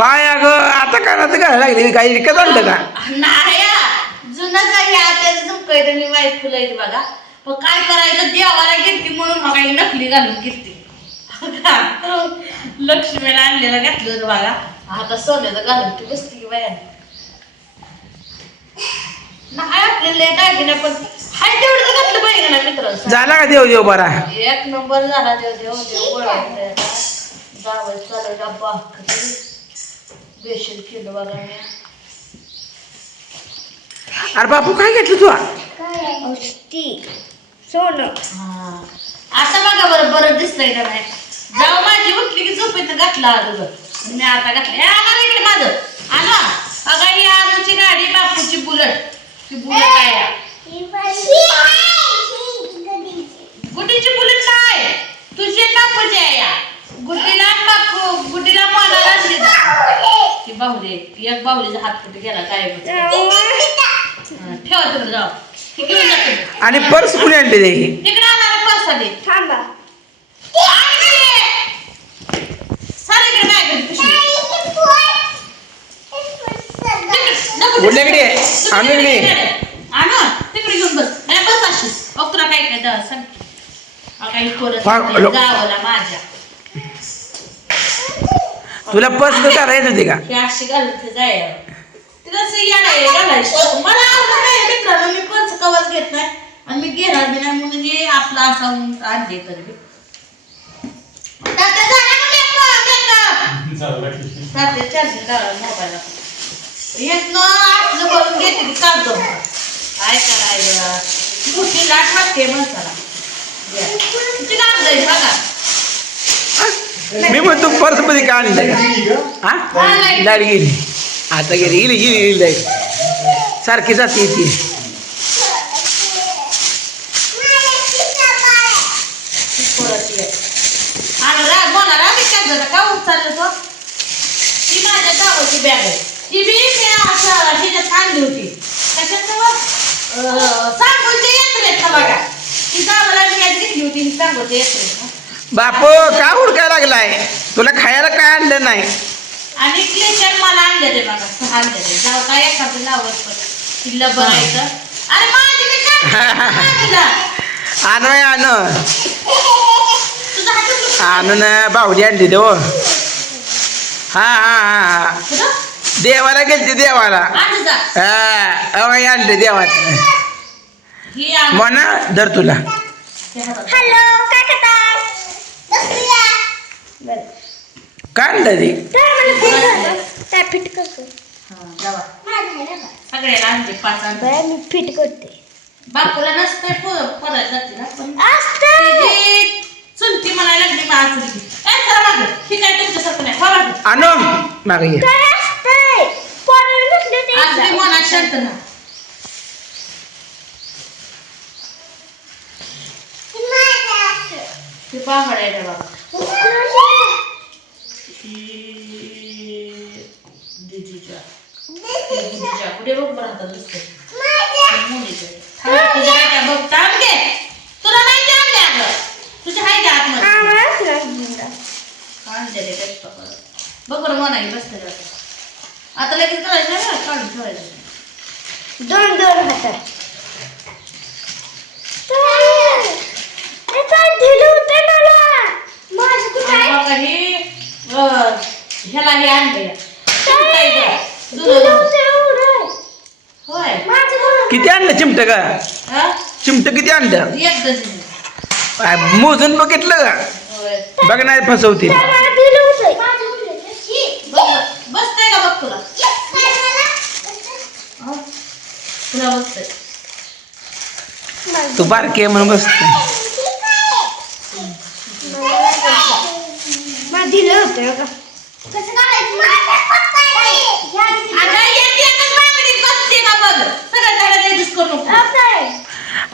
काय अगं आता कानात घालायला लागली काही विकत आणलं का? नाही जुनं काही आता झुमकं मी वाईट फुलं आहेत बघा. पण काय करायचं देवाला गिरती म्हणून हा काही नकली घालून गिरती. लक्ष्मीला आणलेलं घातलं होतं बघा. आता सोन्याचं घालून ती बसती की बाया. नाही आपल्याला दागिना पण हाय तेवढं घातलं पाहिजे ना मित्रांनो. झाला का देव देव बरा? एक नंबर झाला देव देव देव बोलायचं जावं चालू डब्बा बेशन केलं बघा मी. अरे बापू काय घेतलं तू? सोनं. आता बघा बरं बरं दिसतंय का नाही. जेव्हा माझी उठली की झोपेत घातला अगोदर मी आता घातलं आला इकडे माझं आला अगं ही आजूची गाडी बापूची बुलट ती बुलट आहे गुडीची बुलट काय तुझी बापूची आहे या गुडीला बापू गुडीला मला ती बाहुली एक बाहुलीचा हात कुठे गेला काय ठेवा तिकडे जाऊ ती घेऊन जातो. आणि पर्स कुणी आणली नाही? तिकडे आला पर्स आली थांबा. गुडल्याकडे आणून तिकडे घेऊन बस बस अशीच तुला काय काय दहा सांग काही परत हॅलो. गावाला माझ्या तुला पर्स घालायला येत होती का? हे अशी घालून ते जाय तिला घालायचं मला आवडत नाही मित्रांनो मी पर्स कवच घेत नाही आणि मी घेणार बी नाही म्हणून हे आपला असा आणले तर चार्जिंग करा मोबाईल येत ना आपलं करून घेते की चालतो काय करायचं कुठली लाट वाटते माणसाला किती लागलंय बघा. मी म्हणतो पर्स मध्ये का आणलं का? हा लाईट गेली आता गेली गेली गेली लाईट सारखी जाते ती. का उचललं तो ती माझ्या गावाची बॅग आहे ती बी ह्याच्यात आणली होती कशात सांगोलच्या यात्रेत बघा ती गावाला बॅग घेतली होती ही सांगोलच्या यात्रेत. बापू का हुडकाय लागलाय? तुला खायला काय आणलं नाही? आणि क्लेचर मला आणले ते बघा सहा आणले ते जाऊ काय एखादं लावत पण तिला बनायचं अरे माझी मी आण आण तुझा हात आणून बाहुली आणली देव. हा हा हा कुठं देवाला गेलती देवाला. आण जा हा आणले देवात ही आण म्हणा धर तुला. ते हातात. हॅलो काय करताय? काय आणलं ते? काय फिट करतो? हा, जावा. सगळ्याला आणले पाच आणले. बरं मी फिट करते. बापूला नसतंय पडायला जाते ना पण असतं. तिची चुलती म्हणायला लागली मग आज चुलती चला मागं ठीक आहे तुमच्यासारखं नाही वा मागं. आणू मागे ये. काय असतंय? पोराला नसलं ते आज मी मनात शांत ना ते पाहड आहे रे बाबा दीदीच्या कुठे बघ बरं हातात दिसतंय. तुझ्या आहे का बघ थांब घे तुला नाही ते आणले अगं तुझ्या आहे का आतमध्ये आम्हालाच लागलं. आणले रे काय पकड बघ बरं म्हणाली बसते आता लगेच करायचं नाही ना काढून ठेवायचं दोन दोन हातात. काय दिलं होतं मला? माझं कुठं आहे? बघा हे ह्याला हे आणलंय दिलं होतं एवढं. होय माझं कोण? किती आणलं चिमट का? हा चिमट किती आणलं? एक डझन काय मोजून बघितलं का? होय बघ नाही फसवते. मला दिलं होतं. माझं कुठं आहे? बघ बसतंय का बघ तुला हा? तुला बसतंय तू बारकी आहे म्हणून बसते. मला दिलं होतं का? कसं करायचं? अगं एक एकच बांगडी बसते का बघ सगळं झाडं लेडीज करू नको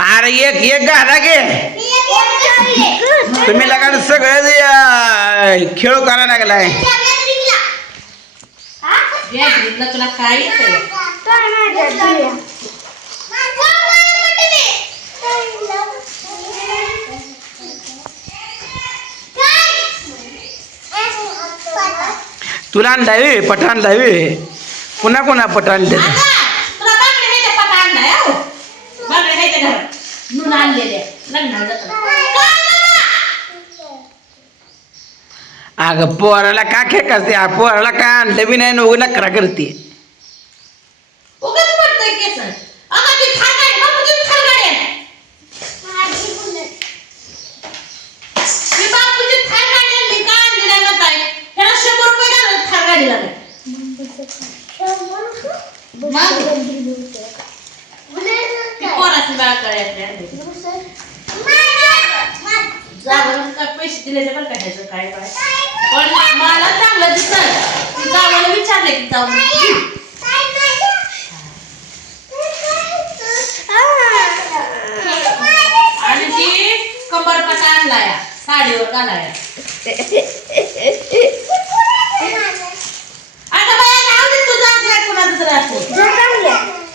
अरे एक एक घाला घे. तुम्ही लगा सगळं खेळ करायला लागलाय. गॅदरिंगला तुला काय येतंय तुला आणलाय वे पट आणलाय वे पुन्हा कोणा पट आणले आता तुला बांगडे ह्याच्या पटा आणलाय हो बांगडे ह्याच्या घरात नून आणलेले लग्नाला जाताना अगं पोराला का खेक असते पोराला काय आणलं बी नाही नको नकरा करते उगाच पडतंय केस अगं ती थारगाडी बापूची थारगाडी आहे ती बापूची थारगाडी आहे मी का आणली नाही ना ताई ह्याला 100 रुपये घालत थारगाडीला नाही ती पोराची बाळकडे आणली जावं का पैसे दिले बरं का ह्याचं काय काय पण मला चांगलं दिसत जावाला विचारले की जाऊन आणि ती कंबरपटा आणलाय साडीवर घालाय आता बाया नाव दे तुझं आपल्या कोणा दुसरा असतो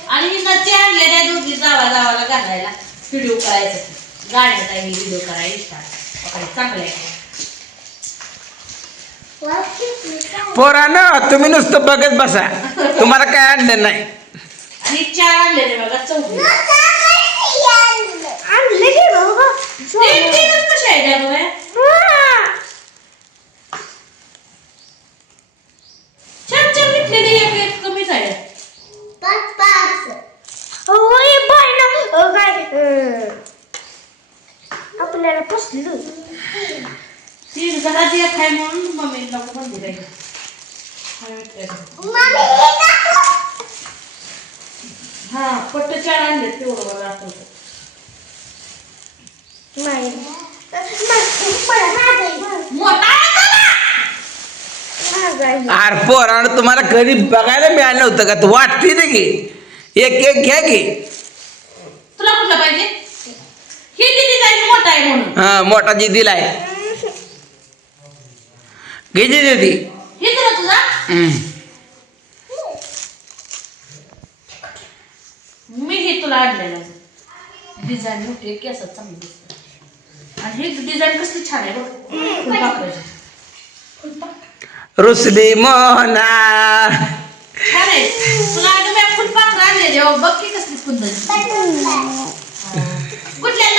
आणि ही नची आणले त्या दोघी जावाला घालायला व्हिडिओ करायचा गाण्याचा व्हिडिओ करायचा चांगलं आहे पोरानं तुम्ही नुसतं बघत बसा तुम्हाला काय आणलं नाही आणि 4 आणलेले बघा 4 कसे आहे त्यामुळे छान घेतलेली एक कमीच आहे आपल्याला पसलं ती घरात एक आहे म्हणून मम्मी नको बंदी राहिली हा पट्ट 4 आणले तेवढं मला आठवतं मोठा अरे पोरानं तुम्हाला कधी बघायला मिळालं नव्हतं का तू वाटते ते की एक घ्या की तुला कुठला पाहिजे ही किती जायची मोठा आहे म्हणून हा मोठा जी दिलाय घ्यायची ती हे तुला तुझा मी हे तुला आणलेलं डिझाईन मोठी केस चांगली दिसते आणि ही डिझाईन कसली छान आहे बघ फुलपाखराची रुसली मोहना छान आहे तुला आता मी फुलपाखरं आणलेली हो बघ की कसली सुंदर कुठल्या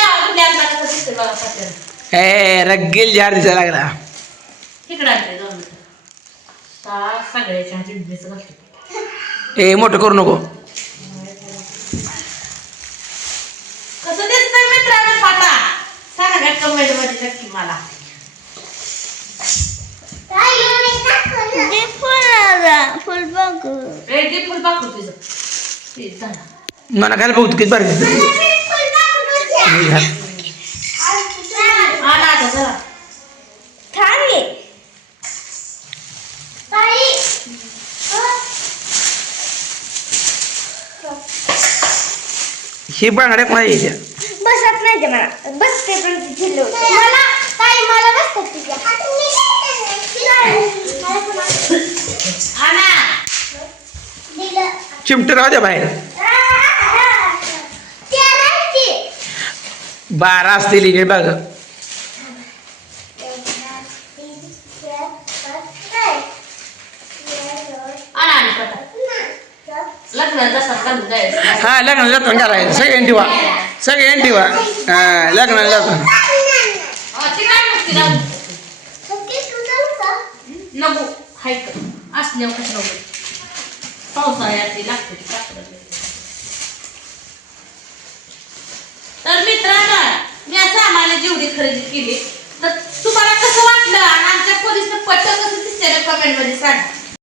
कसं दिसते बघा पाठ्याला ए रग्गील झाड दिसायला लागला इकडे आणते 2 मिनिटं सगळ्याच्या हाती ड्रेस घालते ए मोठं करू नको कसं दिसतंय मित्रांनो फाटा सांगा काय कमेंट मध्ये नक्की मला ते फुलपाखरू तुझं ते झालं मला काय बघतो किती बरं दिसतं आला आता जरा ही बांगड्या कोणा यायच्या बसत नाही ते मला बसते पण तिथे मला ताई मला बसतात तिथे आना चिमटे राहू द्या बाहेर 12 असतील इकडे बघ आना आणि पटा लग्न जसा घालून जायचं हा लग्न जातं घालायचं सगळ्यांनी ठेवा हा लग्न जातं ती काय नसती घालून नको हाय असल्यावर कसं नको पावसाळ्यात ती लागते ती कापड तर मित्रांनो मी असं आम्हाला जेवढी खरेदी केली तर तुम्हाला कसं वाटलं आणि आमच्या पोलिसचं पट्ट कसं दिसते कमेंट मध्ये सांगा